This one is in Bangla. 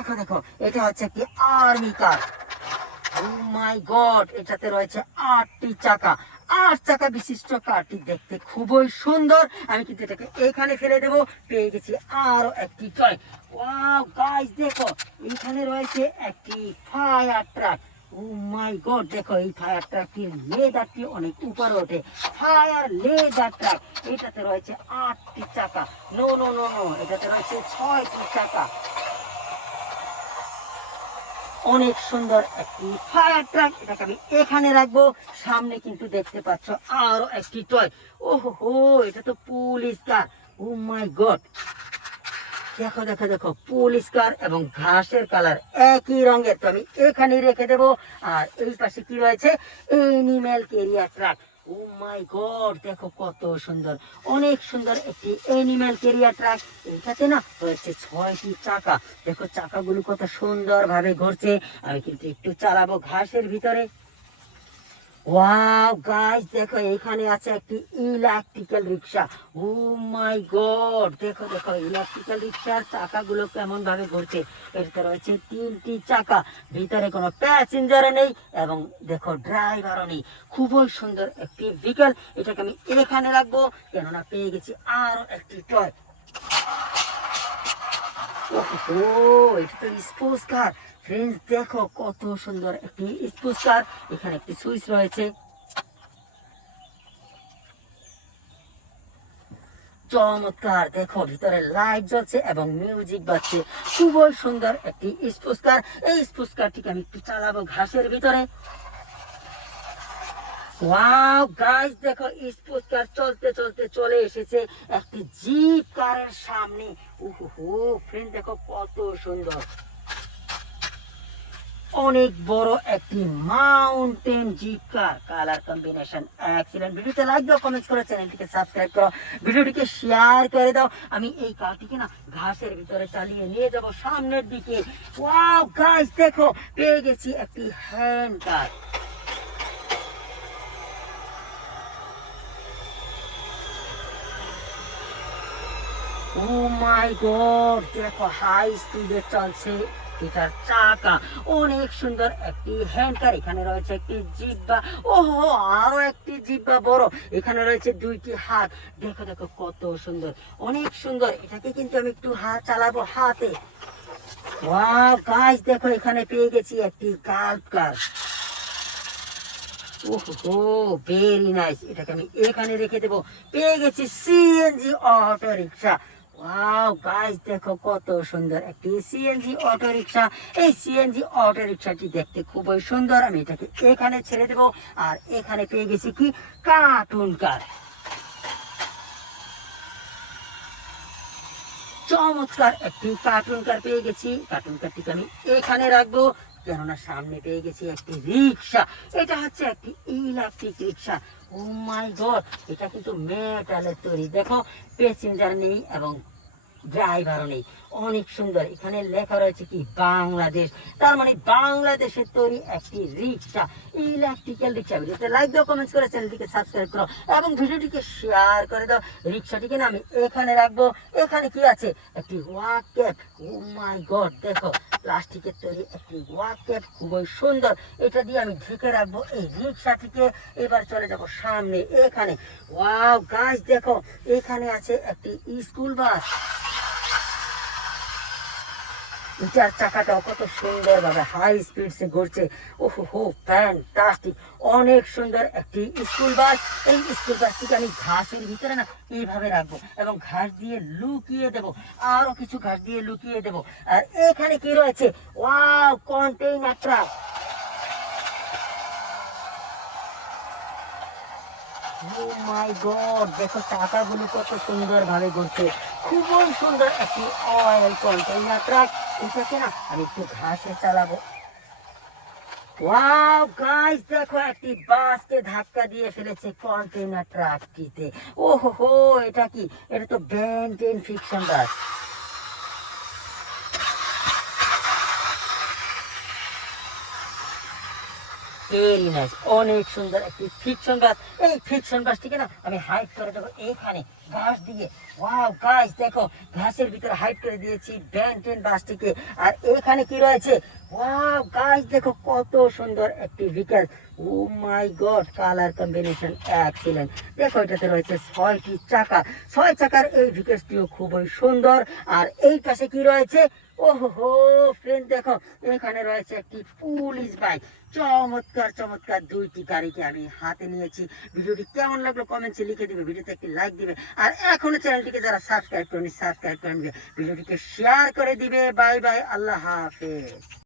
দেখো দেখো, এটা হচ্ছে একটি আর্মি কার। ও মাই গড, এটাতে রয়েছে 8টি চাকা। 8 চাকা বিশিষ্ট কারটি দেখতে খুবই সুন্দর। আমি কিন্তু এটাকে এখানে ফেলে দেবো। পেয়ে গেছি আরো একটি টয়। ওয়াও গাইস, দেখো এখানে রয়েছে একটি ফায়ার ট্রাক। ও মাই গড, দেখো এই ফায়ার ট্রাকটির লেদারটি অনেক উপরে ওঠে। Fire leather truck. এটাতে রয়েছে 8টি চাকা। নো নো নো নো, এটাতে রয়েছে 6টি চাকা। অনেক সুন্দর একটি ফায়ার ট্রাক। এটাকে আমি এখানে রাখবো। সামনে কিন্তু দেখতে পাচ্ছ আরো একটি টয়। ওহো হো, এটা তো পুলিশ কার। ও মাই গড, দেখো দেখো দেখো, পুলিশ কার এবং ঘাসের কালার একই রঙের। তো আমি এখানে রেখে দেবো। আর এই পাশে কি রয়েছে, এনিম্যাল ক্যারিয়ার ট্রাক। ও মাই গড, দেখো কত সুন্দর, অনেক সুন্দর একটি এনিম্যাল ক্যারিয়ার ট্রাক। এটাতে না রয়েছে 6টি চাকা। দেখো চাকাগুলো কত সুন্দর ভাবে ঘুরছে। আমি কিন্তু একটু চালাবো ঘাসের ভিতরে। ওয়াও গাইস, দেখো এখানে আছে একটি ইলেকট্রিক্যাল রিক্সা। ও মাই গড, দেখো দেখো ইলেকট্রিক্যাল রিক্সার চাকাগুলো কেমন ভাবে ঘুরছে। এটাতে রয়েছে 3টি চাকা। ভিতরে কোনো প্যাসেঞ্জার নেই এবং দেখো ড্রাইভারও নেই। খুবই সুন্দর একটি ভেহিকল। এটাকে আমি এখানে রাখবো, কেননা পেয়ে গেছি আরো একটি টয়। ও, এটা তো স্পোর্টস কার। ফ্রেন্ডস, দেখো কত সুন্দর একটি স্পোর্টস কার। এখানে একটি সুইচ রয়েছে। চমৎকার, দেখো ভিতরে লাইট জ্বলছে এবং মিউজিক বাজছে। খুবই সুন্দর একটি স্পোর্টস কার। এই স্পোর্টস কারটিকে আমি একটু চালাবো ঘাসের ভিতরে। ওয়াও গাইস, দেখো স্পোর্টস কার চলতে চলতে চলে এসেছে একটি জিপ কারের সামনে। ওহো ফ্রেন্ড, দেখো কত সুন্দর, অনেক বড় একটি mountain jeep car. Colour combination excellent. ভিডিওতে লাইক দাও, কমেন্ট করো, চ্যানেলটিকে সাবস্ক্রাইব করো, ভিডিওটিকে শেয়ার করে দাও। আমি এই কারটিকে না ঘাসের ভিতরে চালিয়ে নিয়ে যাব সামনের দিকে। ওয়াও গাইস, দেখো পেয়ে গেছি একটি হ্যান্ড কার। ও মাই গড, দেখো হাই স্পিডে চলছে এটার চাকা। অনেক সুন্দর একটি হ্যান্ডকার। এখানে রয়েছে একটি জিব্বা। ওহো, আরো একটি জিব্বা বড়। এখানে রয়েছে 2টি হাত। দেখো দেখো কত সুন্দর, অনেক সুন্দর। এটাকে কিন্তু আমি একটু হাত চালাবো হাতে। ওয়াও গাইস, দেখো এখানে পেয়ে গেছি একটি গাল্ফ কার। ওহো, ভেরি নাইস। এটাকে আমি এখানে রেখে দেবো। পেয়ে গেছি CNG auto rickshaw. Wow guys, দেখো কত সুন্দর একটি সিএনজি অটো রিক্সা। এই সিএনজি অটো রিক্সাটি দেখতে খুবই সুন্দর। আমি এটাকে এখানে ছেড়ে দেবো। আর এখানে পেয়ে গেছি কি, কার্টুন কার। চমৎকার একটি কার্টুন কার পেয়ে গেছি। কার্টুন কারটিকে আমি এখানে রাখবো, কেননা সামনে পেয়ে গেছি একটি রিক্সা। এটা হচ্ছে একটি ইলেকট্রিক রিক্সা। ও মাই গড, এটা কিন্তু মেটালের তৈরি। দেখো প্যাসেঞ্জার নেই এবং ড্রাইভারও নেই। অনেক সুন্দর। এখানে লেখা রয়েছে কি, বাংলাদেশ। তার মানে বাংলাদেশের তৈরি একটি রিক্সা, ইলেকট্রিক্যাল রিক্সা। ভিডিওতে লাইক দাও, কমেন্টস করে, চ্যানেলটিকে সাবস্ক্রাইব করো এবং ভিডিওটিকে শেয়ার করে দাও। রিক্সাটিকে না আমি এখানে রাখবো। এখানে কি আছে, একটি ওয়াক ক্যাপ। ও মাই গড, দেখো প্লাস্টিকের তৈরি একটি ওয়াক ক্যাপ, খুবই সুন্দর। এটা দিয়ে আমি ঢেকে রাখবো এই রিক্সাটিকে। এবার চলে যাব সামনে এখানে। ওয়াও গাইস, দেখো এখানে আছে একটি স্কুল বাস। এটার চাকাটাও কত সুন্দর ভাবে হাই স্পিডে ঘুরছে। ওহো হো, ফ্যান্টাস্টিক, অনেক সুন্দর একটি স্কুল বাস। এই স্কুল বাসটিকে আমি ঘাসের ভিতরে না এইভাবে রাখবো এবং ঘাস দিয়ে লুকিয়ে দেব। আরো কিছু ঘাস দিয়ে লুকিয়ে দেব। আর এখানে কি রয়েছে, ওয়াও, কন্টেইনার ট্রাক। ও মাই গড, দেখো চাকাগুলো কত সুন্দর ভাবে ঘুরছে। খুবই সুন্দর একটি অয়েল কন্টেইনার ট্রাক। এটাকে না আমি একটু ঘাসে চালাবো। ওয়াও গাইস, দেখো একটি বাসকে ধাক্কা দিয়ে ফেলেছে কন্টেইনার ট্রাকটিতে। ওহো হো, এটা কি, এটা তো বেন্টেন ফিকশন বাস। ভেরি নাইস, অনেক সুন্দর একটি ফিকশন বাস। এই ফিকশন বাসটিকে না আমি হাইড করে দেবো এইখানে ঘাস দিয়ে। ওয়াও গাইস দেখো, ঘাসের ভিতরে হাইড করে দিয়েছি ব্যান্টেন বাসটিকে। আর এখানে কি রয়েছে, ওয়াও গাইস দেখো কত সুন্দর একটি ভিকেল। ও মাই গড, কালার কম্বিনেশন এক্সিলেন্ট। দেখো এটাতে রয়েছে 6টি চাকা, 6 চাকার এই ভিকেলটিও খুবই সুন্দর। আর এই পাশে কি রয়েছে, ওহো ফ্রেন্ড দেখো, এখানে রয়েছে একটি পুলিশ বাইক। চমৎকার চমৎকার দুইটি গাড়িকে আমি হাতে নিয়েছি। ভিডিওটি কেমন লাগলো কমেন্টসে লিখে দিবে, ভিডিওতে একটি লাইক দিবে, আর এখনো চ্যানেলটিকে যারা সাবস্ক্রাইব করেনি সাবস্ক্রাইব করে নিবে, ভিডিওটিকে শেয়ার করে দিবে। বাই বাই, আল্লাহ হাফেজ।